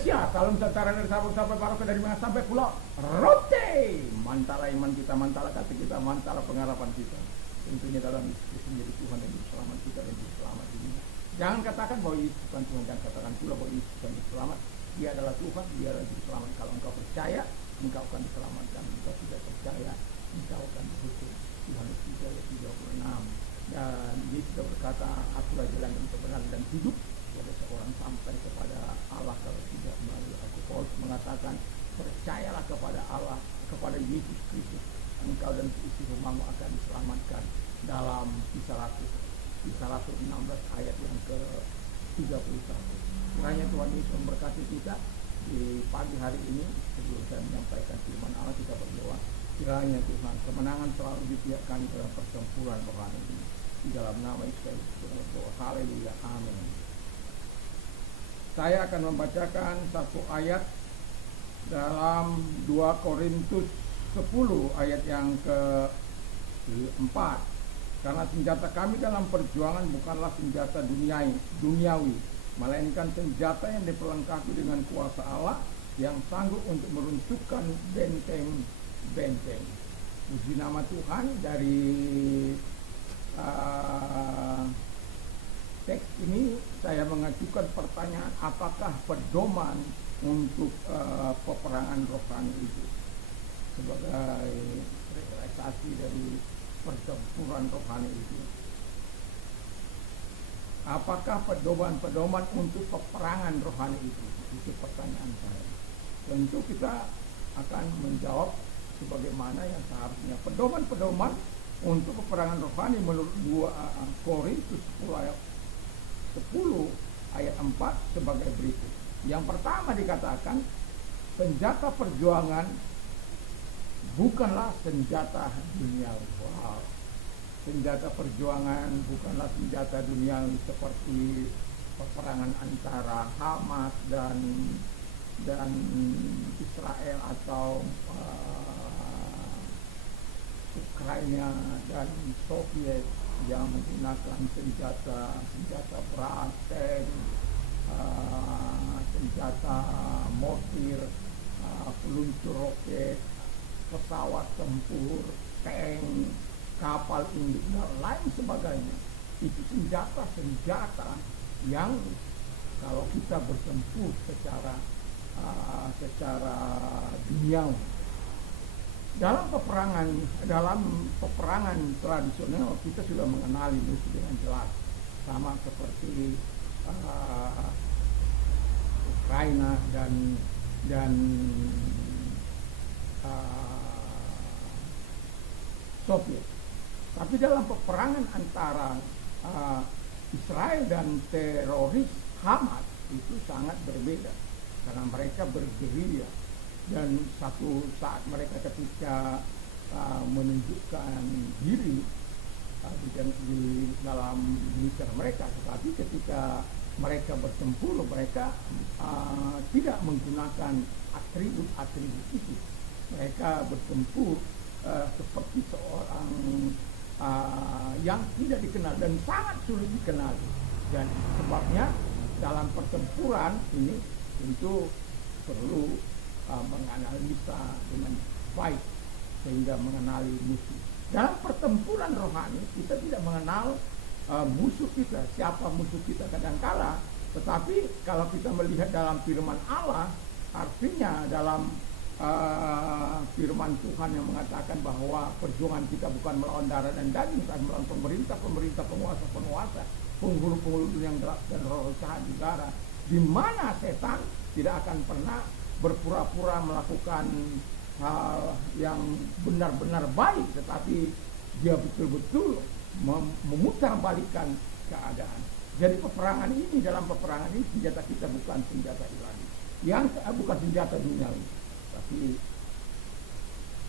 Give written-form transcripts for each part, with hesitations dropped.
Indonesia, salam sejahtera dari Sabang sampai Merauke, dari Minang sampai Pulau Rote. Mantala iman kita, mantala hati kita, mantala pengharapan kita. Tentunya dalam Yesus menjadi Tuhan dan Juru Selamat kita dan Juru Selamat dunia. Jangan katakan bahwa Yesus bukan Tuhan, jangan katakan pula bahwa Yesus bukan Juru Selamat. Dia adalah Tuhan, dia adalah Juru Selamat. Kalau engkau percaya, engkau akan diselamatkan. Engkau tidak percaya, engkau akan dihukum. Yohanes 3 ayat 36. Dan Yesus sudah berkata, akulah jalan dan kebenaran dan hidup. Ada seorang sampai kepada Allah kalau tidak melalui aku. Paulus mengatakan, percayalah kepada Allah, kepada Yesus Kristus, engkau dan isi rumahmu akan diselamatkan. Dalam Kisah 116 ayat yang ke-31. Kiranya Tuhan Yesus memberkati kita di pagi hari ini. Sebelum saya menyampaikan firman Allah, kita berdoa. Kiranya Tuhan kemenangan selalu di pihak kami dalam pertempuran rohani ini. Di dalam nama Yesus kita berdoa. Haleluya, amin. Saya akan membacakan satu ayat dalam 2 Korintus 10 ayat yang ke-4. Karena senjata kami dalam perjuangan bukanlah senjata duniawi, melainkan senjata yang diperlengkapi dengan kuasa Allah yang sanggup untuk meruntuhkan benteng-benteng. Puji nama Tuhan. Dari teks ini saya mengajukan pertanyaan, apakah pedoman untuk peperangan rohani itu sebagai realisasi dari pertempuran rohani itu? Apakah pedoman-pedoman untuk peperangan rohani itu? Itu pertanyaan saya. Tentu kita akan menjawab sebagaimana yang seharusnya. Pedoman-pedoman untuk peperangan rohani menurut 2 Korintus 10 ayat 4 sebagai berikut. Yang pertama dikatakan, senjata perjuangan bukanlah senjata duniawi. Wow. Senjata perjuangan bukanlah senjata duniawi seperti peperangan antara Hamas dan Israel atau Ukraina dan Soviet yang menggunakan senjata perang, tank, senjata mortir, peluncur roket, pesawat tempur, tank, kapal induk dan lain sebagainya. Itu senjata yang kalau kita bertempur secara duniawi. Dalam peperangan tradisional kita sudah mengenali musuh dengan jelas, sama seperti Ukraina dan Soviet. Tapi dalam peperangan antara Israel dan teroris Hamas itu sangat berbeda, karena mereka bergerilya dan satu saat mereka ketika menunjukkan diri di dalam militer mereka, tetapi ketika mereka bertempur mereka tidak menggunakan atribut itu. Mereka bertempur seperti seorang yang tidak dikenal dan sangat sulit dikenal. Dan sebabnya dalam pertempuran ini tentu perlu menganalisa dengan baik sehingga mengenali musuh. Dalam pertempuran rohani kita tidak mengenal musuh kita, siapa musuh kita kadangkala. Tetapi kalau kita melihat dalam firman Allah, artinya dalam firman Tuhan yang mengatakan bahwa perjuangan kita bukan melawan darah dan daging, tapi melawan pemerintah, penguasa, penghulu yang dan roh jahat di udara, di mana setan tidak akan pernah berpura-pura melakukan hal yang benar-benar baik, tetapi dia betul-betul memutarbalikkan keadaan. Jadi dalam peperangan ini senjata kita bukan senjata ilahi, bukan senjata duniawi, tapi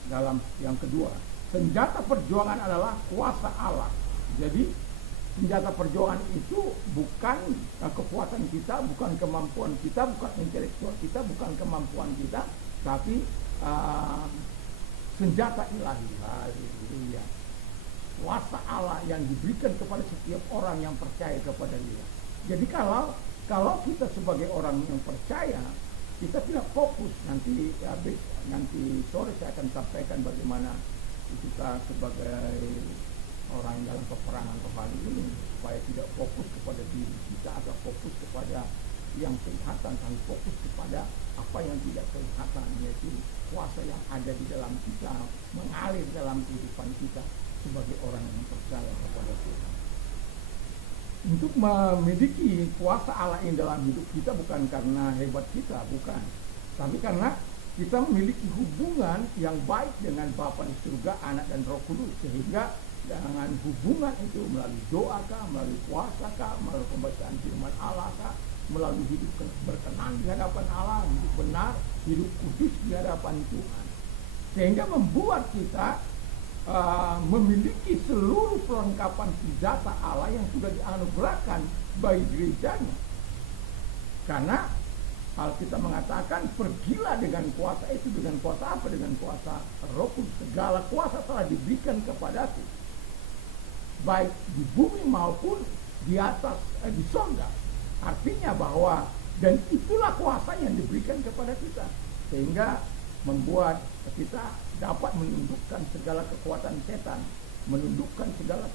dalam yang kedua, senjata perjuangan adalah kuasa Allah. Jadi senjata perjuangan itu bukan kekuatan kita, bukan kemampuan kita, bukan intelektual kita, bukan kemampuan kita, tapi senjata ilahi. Haleluya. Kuasa Allah yang diberikan kepada setiap orang yang percaya kepada Dia. Jadi kalau kita sebagai orang yang percaya, kita tidak fokus. Nanti sore saya akan sampaikan bagaimana kita sebagai orang dalam peperangan rohani ini supaya tidak fokus kepada diri kita atau fokus kepada yang kelihatan, tapi fokus kepada apa yang tidak kelihatan, yaitu kuasa yang ada di dalam kita, mengalir dalam kehidupan kita sebagai orang yang percaya kepada Tuhan. Untuk memiliki kuasa Allah yang dalam hidup kita bukan karena hebat kita, bukan, tapi karena kita memiliki hubungan yang baik dengan Bapa di surga, Anak dan Roh Kudus, sehingga dengan hubungan itu melalui doa kah, melalui puasa kah, melalui pembacaan firman Allah kah, melalui hidup berkenan di hadapan Allah, hidup benar, hidup kudus di hadapan Tuhan, sehingga membuat kita memiliki seluruh perlengkapan senjata Allah yang sudah dianugerahkan bagi gerejanya. Karena Alkitab mengatakan, pergilah dengan kuasa itu. Dengan kuasa apa? Dengan kuasa Roh Kudus. Segala kuasa telah diberikan kepadaku, baik di bumi maupun di atas, di sorga. Artinya bahwa, dan itulah kuasa yang diberikan kepada kita, sehingga membuat kita dapat menundukkan segala kekuatan setan, menundukkan segala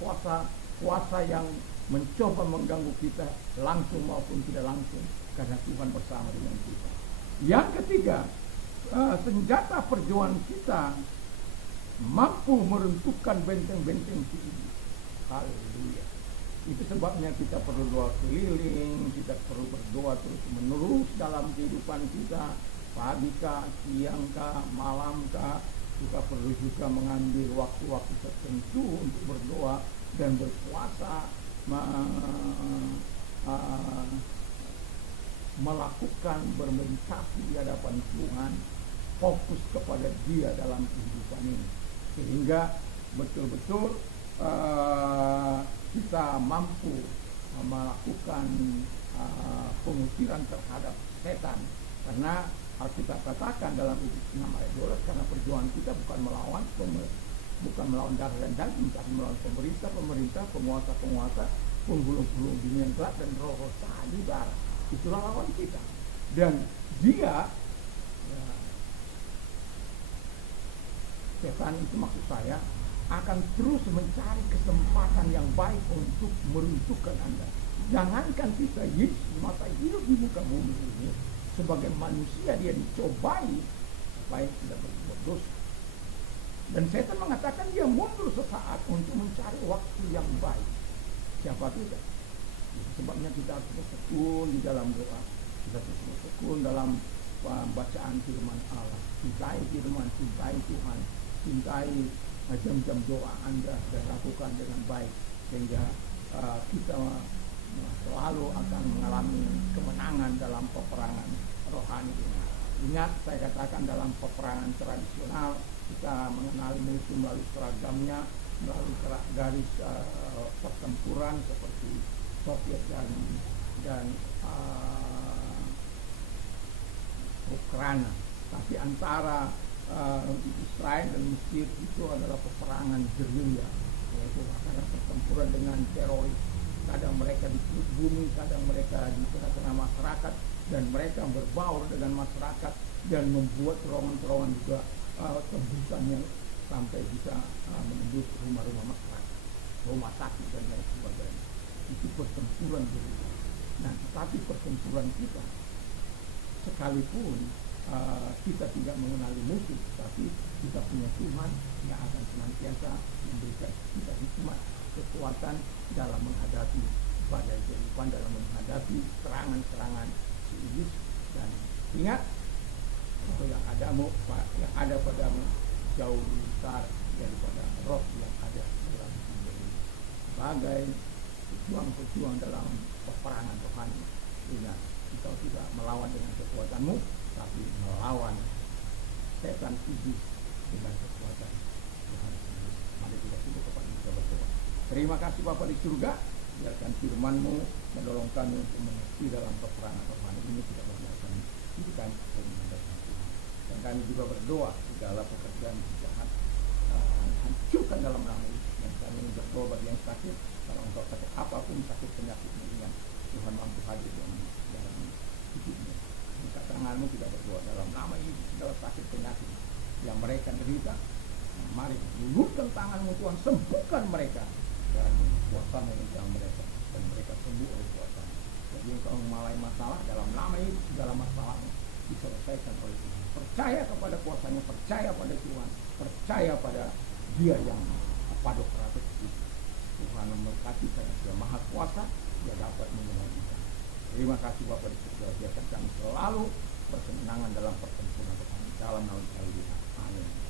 kuasa yang mencoba mengganggu kita langsung maupun tidak langsung, karena Tuhan bersama dengan kita. Yang ketiga, senjata perjuangan kita mampu meruntuhkan benteng-benteng si iblis. Haleluya. Itu sebabnya kita perlu doa keliling, kita perlu berdoa terus menerus dalam kehidupan kita, pagi kah, siang kah, malam kah. Kita perlu juga mengambil waktu-waktu tertentu untuk berdoa dan berpuasa, melakukan bermeditasi di hadapan Tuhan, fokus kepada Dia dalam kehidupan ini, sehingga betul-betul kita mampu melakukan pengusiran terhadap setan. Karena Alkitab katakan dalam Efesus 6 ayat 12, karena perjuangan kita bukan melawan darah dan daging, tapi melawan pemerintah, penguasa, penghulu-hulu dunia gelap dan roh-roh jahat di udara. Itulah lawan kita. Dan dia, setan itu maksud saya, akan terus mencari kesempatan yang baik untuk meruntuhkan Anda. Jangankan kita Yesus masa hidup di muka bumi ini, sebagai manusia dia dicobai supaya tidak berbuat dosa. Dan setan mengatakan dia mundur sesaat untuk mencari waktu yang baik. Siapa kita? Sebabnya kita harus bertekun di dalam doa, kita harus bertekun dalam bacaan firman Allah. Cintai firman, cintai Tuhan, cintai jam-jam doa Anda dan lakukan dengan baik, sehingga kita selalu akan mengalami kemenangan dalam peperangan rohani ini. Ingat, saya katakan dalam peperangan tradisional kita mengenali musuh melalui seragamnya, melalui garis pertempuran seperti Soviet dan Ukraina. Tapi antara Israel dan Mesir itu adalah peperangan gerilya, yaitu karena pertempuran dengan teroris. Kadang mereka di bumi, kadang mereka di tengah-tengah masyarakat, dan mereka berbaur dengan masyarakat dan membuat terowongan-terowongan juga tembusan yang sampai bisa menembus rumah-rumah masyarakat, rumah sakit dan lain sebagainya. Itu pertempuran gerilya. Nah, tetapi pertempuran kita, sekalipun kita tidak mengenali musuh, tapi kita punya Tuhan yang akan senantiasa memberikan kita hikmat, kekuatan dalam menghadapi badai kehidupan, dalam menghadapi serangan-serangan si iblis. Dan ingat, apa yang ada padamu jauh lebih besar daripada roh yang ada dalam dunia ini. Sebagai pejuang-pejuang dalam peperangan rohani, ingat, kita tidak melawan dengan kekuatanmu, tapi melawan setan iblis dengan kekuatan Tuhan. Mari kita tunduk kepada kita berdoa. Terima kasih Bapa di surga, biarkan firman-Mu menolong kami untuk mengerti dalam peperangan rohani ini, tidak membiarkan hidup kami menghadapi Tuhan. Dan kami juga berdoa segala pekerjaan jahat hancurkan dalam nama Yesus. Dan kami berdoa bagi yang sakit, kalau engkau sakit apapun, sakit penyakit ringan, Tuhan mampu hadir dalam hidupnya. Jika tangan-Mu tidak penyakit-penyakit yang mereka derita. Mari ulurkan tanganmu Tuhan, sembuhkan mereka dan kuasa meninggal mereka, dan mereka sembuh oleh kuasa. Jadi engkau mengalami masalah dalam nama ini, segala masalahnya diselesaikan oleh Tuhan. Percaya kepada kuasanya, percaya pada Tuhan, percaya pada Dia yang Padokrates itu. Tuhan memberkati karena Dia maha kuasa, Dia dapat menyembuhkan. Terima kasih Bapak di surga, biarkan kami selalu bersenangan dalam pertempuran kami dalam nama Tuhan. Amin.